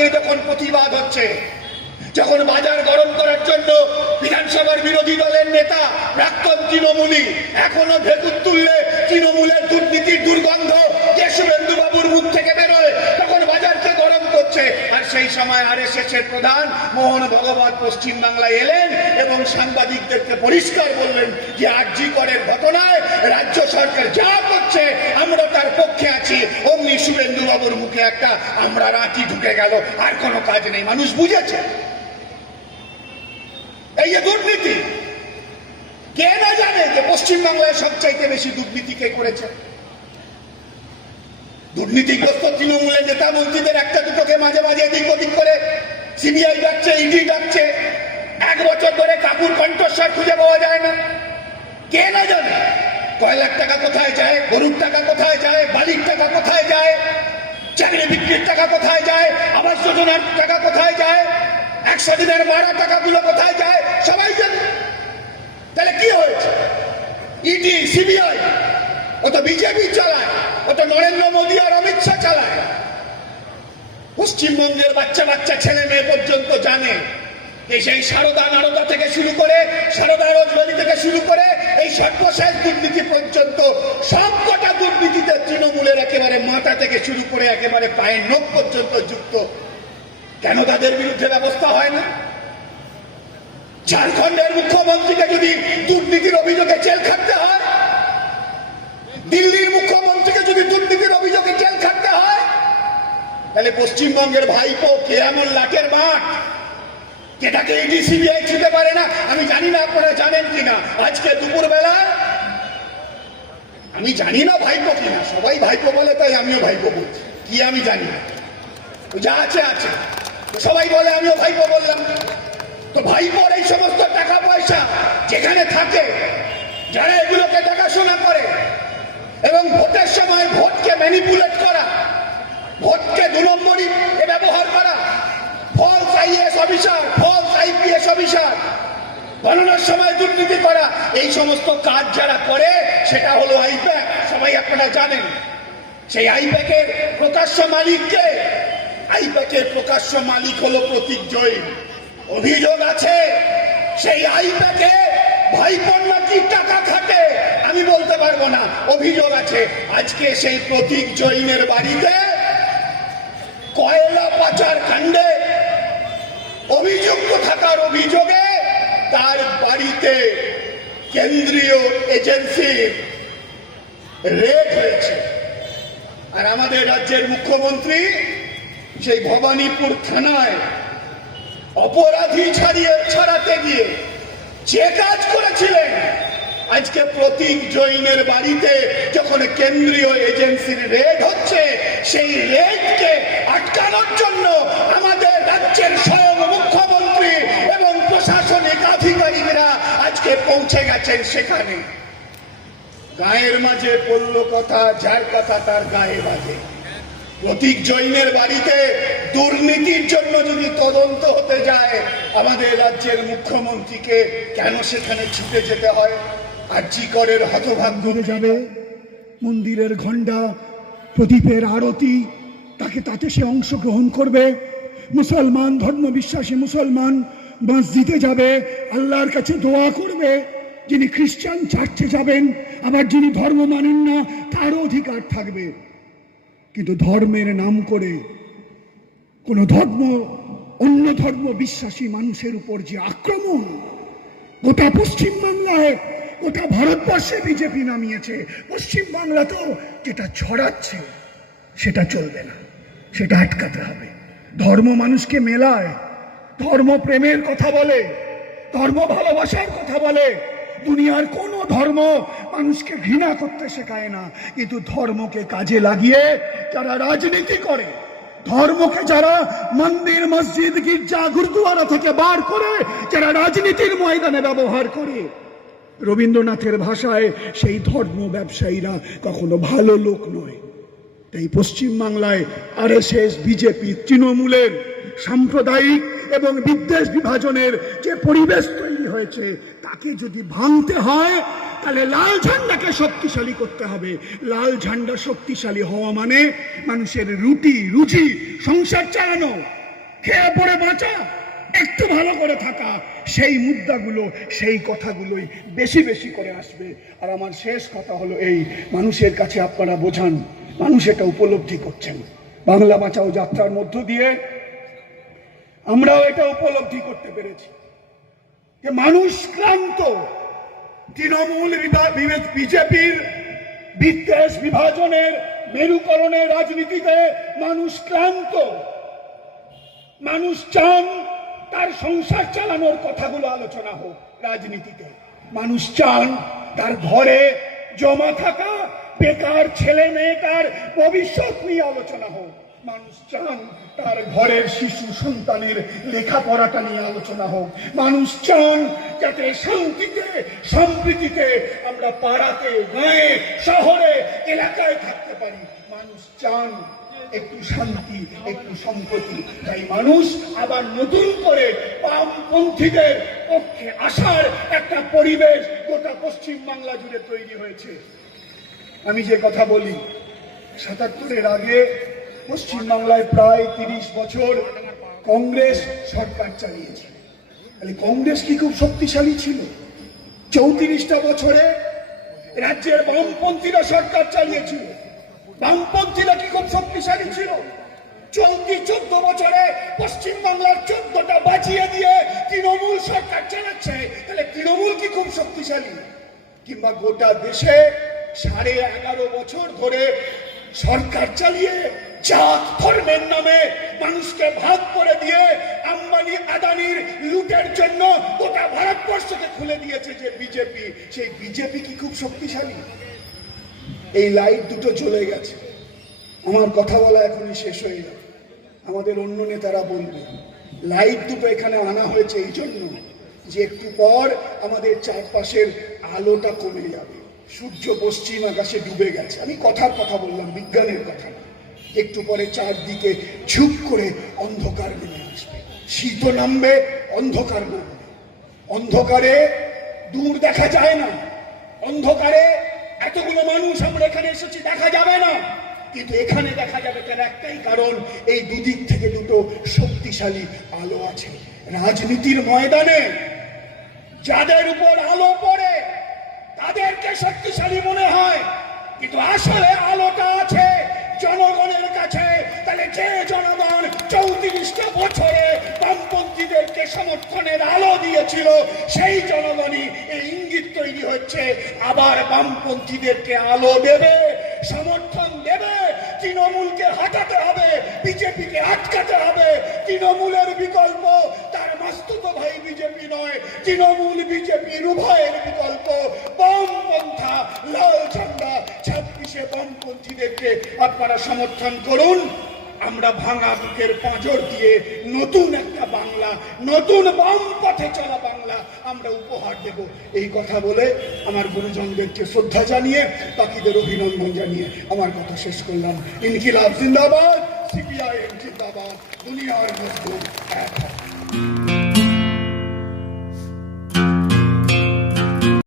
নিয়ে যখন প্রতিবাদ হচ্ছে, যখন বাজার গরম করার জন্য বিধানসভার বিরোধী দলের নেতা প্রাক্তন তৃণমূলী এখনো ভেকুর তুললে তৃণমূলের দুর্নীতির দুর্গন্ধ যে শুভেন্দু বাবুর মুখ থেকে বেরোয়, তখন বাজারকে গরম করছে। আর সেই সময় আরএসএস এর প্রধান মোহন ভগবত পশ্চিমবাংলায় এলেন এবং সাংবাদিকদেরকে পরিষ্কার বললেন যে আরজি করের ঘটনায় রাজ্য সরকার যা করছে আমরা তার পক্ষে আছি। অমনি শুভেন্দু বাবুর মুখে একটা আমরা রাঁচি ঢুকে গেল, আর কোনো কাজ নেই। মানুষ বুঝেছে এই যে দুর্নীতি, কে না জানে যে পশ্চিমবাংলায় সবচাইতে বেশি দুর্নীতি কে করেছে? দুর্নীতিগ্রস্ত তৃণমূলের নেতা মন্ত্রীদের একটা দুটোকে মাঝে মাঝে এদিক ওদিক করে সিবিআই ডাকছে, ইডি ডাকছে। 1 বছর ধরে কাপুর কণ্ঠস্বর খুঁজে পাওয়া যায় না। কে না জানে কয়লার টাকা কোথায় যায়, গরুর টাকা কোথায় যায়, বালির টাকা কোথায় যায়, চাকরি বিক্রির টাকা কোথায় যায়, আবাস যোজনার টাকা কোথায় যায়, 100 দিনের মারা টাকাগুলো কোথায় যায়, সবাই জানে। তাহলে কি হয়েছে? ইডি সিবিআই ও তো বিজেপি চালায়, ও তো নরেন্দ্র মোদী আর অমিত শাহ চালায়। পশ্চিমবঙ্গের বাচ্চা বাচ্চা ছেলে মেয়ে পর্যন্ত জানে এই সেই সারদা নারদা থেকে শুরু করে, সারদা রজবাড়ি থেকে শুরু করে এই সর্বশেষ দুর্নীতি পর্যন্ত সবকটা দুর্নীতিতে তৃণমূলের একেবারে মাথা থেকে শুরু করে একেবারে পায়ের নখ পর্যন্ত যুক্ত। কেন তাদের বিরুদ্ধে ব্যবস্থা হয় না? ঝাড়খণ্ডের মুখ্যমন্ত্রীকে যদি দুর্নীতির অভিযোগে জেল খাটতে হয়, দিল্লির মুখ্যমন্ত্রীকে যদি দুর্নীতির অভিযোগে জেল খাটতে হয়, তাহলে পশ্চিমবঙ্গের ভাইপো কে এমন লাটের মাঠ যেটাকে ইডি সিবিআই ছুতে পারে না? আমি জানি না আপনারা জানেন কিনা, আজকে দুপুরবেলা, আমি জানি না ভাইপো কিনা, সবাই ভাইপো বলে তাই আমিও ভাইপো বলছি, কি আমি জানি না, যা আছে আছে, সবাই বলে আমিও ভাইপো বললাম। তো ভাইপোর এই সমস্ত টাকা পয়সা যেখানে থাকে, যারা এগুলোকে দেখাশোনা করে এবং ভোটের সময় ভোটকে ম্যানিপুলেট করা, ভোটকে 2 নম্বরই ব্যবহার করা, false IAS officer, false IPS officer বানানোর সময় দুর্নীতি করা, এই সমস্ত কাজ যারা করে সেটা হলো আইপ্যাক। সবাই আপনারা জানেন সেই আইপ্যাকের প্রকাশ্য মালিককে, আইপ্যাকের প্রকাশ্য মালিক হলো প্রতীক জৈন। অভিযোগ আছে সেই আইপ্যাকে ভাইপোর নাকি টাকা খাটে, আমি বলতে পারবো না, অভিযোগ আছে। আজকে সেই প্রতীক জৈনের বাড়িতে কয়লা পাচার কাণ্ডে অভিযুক্ত থাকার অভিযোগে তার বাড়িতে কেন্দ্রীয় এজেন্সির রেড হয়েছে। আর আমাদের রাজ্যের মুখ্যমন্ত্রী সেই ভবানীপুর থানায় অপরাধী ছাড়াতে গিয়ে যে কাজ করেছিলেন, আজকে প্রতীক জৈনের বাড়িতে যখন কেন্দ্রীয় এজেন্সির রেড হচ্ছে, সেই রেডকে আটকানোর জন্য আমাদের রাজ্যের স্বয়ং মুখ্যমন্ত্রী এবং প্রশাসনিক আধিকারিকরা আজকে পৌঁছে গেছেন সেখানে। গায়ের মাঝে পড়ল কথা, যার কথা তার গায়ে বাজে। প্রতীক জৈনের বাড়িতে দুর্নীতির জন্য যদি তদন্ত হতে যায়, আমাদের রাজ্যের মুখ্যমন্ত্রীকে কেন সেখানে ছুটে যেতে হয়? আরজি করের হতভাগ্য যাবে মন্দিরের ঘণ্টা, প্রদীপের আরতি, তাতে সে অংশগ্রহণ করবে। মুসলমান ধর্ম বিশ্বাসী মুসলমান মসজিদে যাবে, আল্লাহর কাছে দোয়া করবে। যিনি খ্রিস্টান চার্চে যাবেন, আবার যিনি ধর্ম মানেন না তারও অধিকার থাকবে। কিন্তু ধর্মের নাম করে কোনো অন্য ধর্ম বিশ্বাসী মানুষের উপর যে আক্রমণ গোটা পশ্চিমবাংলায়, গোটা ভারতবর্ষে বিজেপি নামিয়েছে, পশ্চিমবাংলাতেও যেটা ছড়াচ্ছে সেটা চলবে না, সেটা আটকাতে হবে। ধর্ম মানুষকে মেলায়, ধর্ম প্রেমের কথা বলে, ধর্ম ভালোবাসার কথা বলে। দুনিয়ার কোনো ধর্ম মানুষকে ঘৃণা করতে শেখায় না, কিন্তু ধর্মকে কাজে লাগিয়ে যারা রাজনীতি করে, ধর্মকে যারা মন্দির মসজিদ গির্জা গুরুদুয়ারা থেকে বার করে যারা রাজনীতির ময়দানে ব্যবহার করে, রবীন্দ্রনাথের ভাষায় সেই ধর্ম ব্যবসায়ীরা কখনো ভালো লোক নয়। তাই পশ্চিমবাংলায় আরএসএস, বিজেপি, তৃণমূলের সাম্প্রদায়িক এবং বিদ্বেষ বিভাজনের যে পরিবেশ তৈরি হয়েছে, তাকে যদি ভাঙতে হয় তাহলে লাল ঝান্ডাকে শক্তিশালী করতে হবে। লাল ঝান্ডা শক্তিশালী হওয়া মানে মানুষের রুটি রুজি সংসার চালানো, খেয়ে পড়ে বাঁচা, একটু ভালো করে থাকা, সেই মুদ্রাগুলো, সেই কথাগুলোই বেশি বেশি করে আসবে। আর আমার শেষ কথা হলো এই, মানুষের কাছে আপনারা বোঝান, মানুষ এটা উপলব্ধি করছেন। বাংলা বাঁচাও যাত্রার মধ্য দিয়ে আমরাও এটা উপলব্ধি করতে পেরেছি যে মানুষ ক্লান্ত। তৃণমূল বিজেপির বিদ্বেষ বিভাজনের মেরুকরণের রাজনীতিতে মানুষ ক্লান্ত। মানুষ চান তার সংসার চালানোর কথাগুলো আলোচনা হোক রাজনীতিতে। মানুষ চান তার ঘরে জমা থাকা বেকার ছেলে মেয়েটার ভবিষ্যৎ নিয়ে আলোচনা হোক। মানুষ চান তার ঘরের শিশু সন্তানের লেখাপড়াটা নিয়ে আলোচনা হোক। মানুষ চান যাতে শান্তিতে সম্প্রীতিতে আমরা পাড়াতে, গাঁয়ে, শহরে, এলাকায় থাকতে পারি। মানুষ চান একটু শান্তি, একটু সম্প্রীতি। তাই মানুষ আবার নতুন করে বামপন্থীদের পক্ষে আসার একটা পরিবেশ গোটা পশ্চিম বাংলা জুড়ে তৈরি হয়েছে। আমি যে কথা বলি, ৭৭-এর আগে পশ্চিমবাংলায় প্রায় ৩০ বছর কংগ্রেস সরকার চালিয়েছে। তাহলে কংগ্রেস কি খুব শক্তিশালী ছিল? ৩৪টা বছরে রাজ্যের বামপন্থীরা সরকার চালিয়েছিল। বামপন্থীরা কি খুব শক্তিশালী ছিল? চলতি 14 বছরে পশ্চিমবাংলার 14টা বাঁচিয়ে দিয়ে তৃণমূল সরকার চালাচ্ছে। তাহলে তৃণমূল কি খুব শক্তিশালী? কিংবা গোটা দেশে 11.5 বছর ধরে সরকার চালিয়ে জাত ধর্মের নামে মানুষকে ভাগ করে দিয়ে আম্বানি আদানির লুটের জন্য গোটা ভারতবর্ষকে খুলে দিয়েছে যে বিজেপি, সেই বিজেপি কি খুব শক্তিশালী? এই লাইট দুটো চলে গেছে, আমার কথা বলা এখনই শেষ হয়ে যাবে। আমাদের অন্য নেতারা বলবে লাইট দুটো এখানে আনা হয়েছে এই জন্য যে একটু পর আমাদের চারপাশের আলোটা কমে যাবে। সূর্য পশ্চিম আকাশে ডুবে গেছে। আমি কথার কথা বললাম, বিজ্ঞানের কথা না। একটু পরে চারদিকে ঝুপ করে অন্ধকার নেমে আসবে, শীত নামবে, অন্ধকার নামবে। অন্ধকারে দূর দেখা যায় না, অন্ধকারে এতগুলো মানুষ আমরা এখানে এসেছি দেখা যাবে না, কিন্তু এখানে দেখা যাবে। তার একটাই কারণ, এই দুদিক থেকে দুটো শক্তিশালী আলো আছে। রাজনীতির ময়দানে যাদের উপর আলো পড়ে তাদেরকে শক্তিশালী মনে হয়, কিন্তু আসলে আলোটা আছে জনগণের কাছে। তাহলে যে জনগণ 34টা বছরে বামপন্থীদেরকে সমর্থনের আলো দিয়েছিল, সেই জনগণই এই ইঙ্গিত তৈরি হচ্ছে আবার বামপন্থীদেরকে আলো দেবে, সমর্থন দেবে। তৃণমূলকে হটাতে হবে, বিজেপিকে আটকাতে হবে। তৃণমূলের বিকল্প তার মাস্তুত ভাই বিজেপি নয়, তৃণমূল বিজেপির উভয়ের বিকল্প বামপন্থা, লাল ঝান্ডা। 26-এ বামপন্থীদেরকে আপনারা সমর্থন করুন। আমরা ভাঙা বুকের পাঁজর দিয়ে নতুন একটা বাংলা, নতুন বাম পথে চলা বাংলা আমরা উপহার দেব। এই কথা বলে আমার গুরুজনদেরকে শ্রদ্ধা জানিয়ে, বাকিদের অভিনন্দন জানিয়ে আমার কথা শেষ করলাম। ইনকিলাব জিন্দাবাদ, সিপিআইএম জিন্দাবাদ, দুনিয়ার মজলুম এক।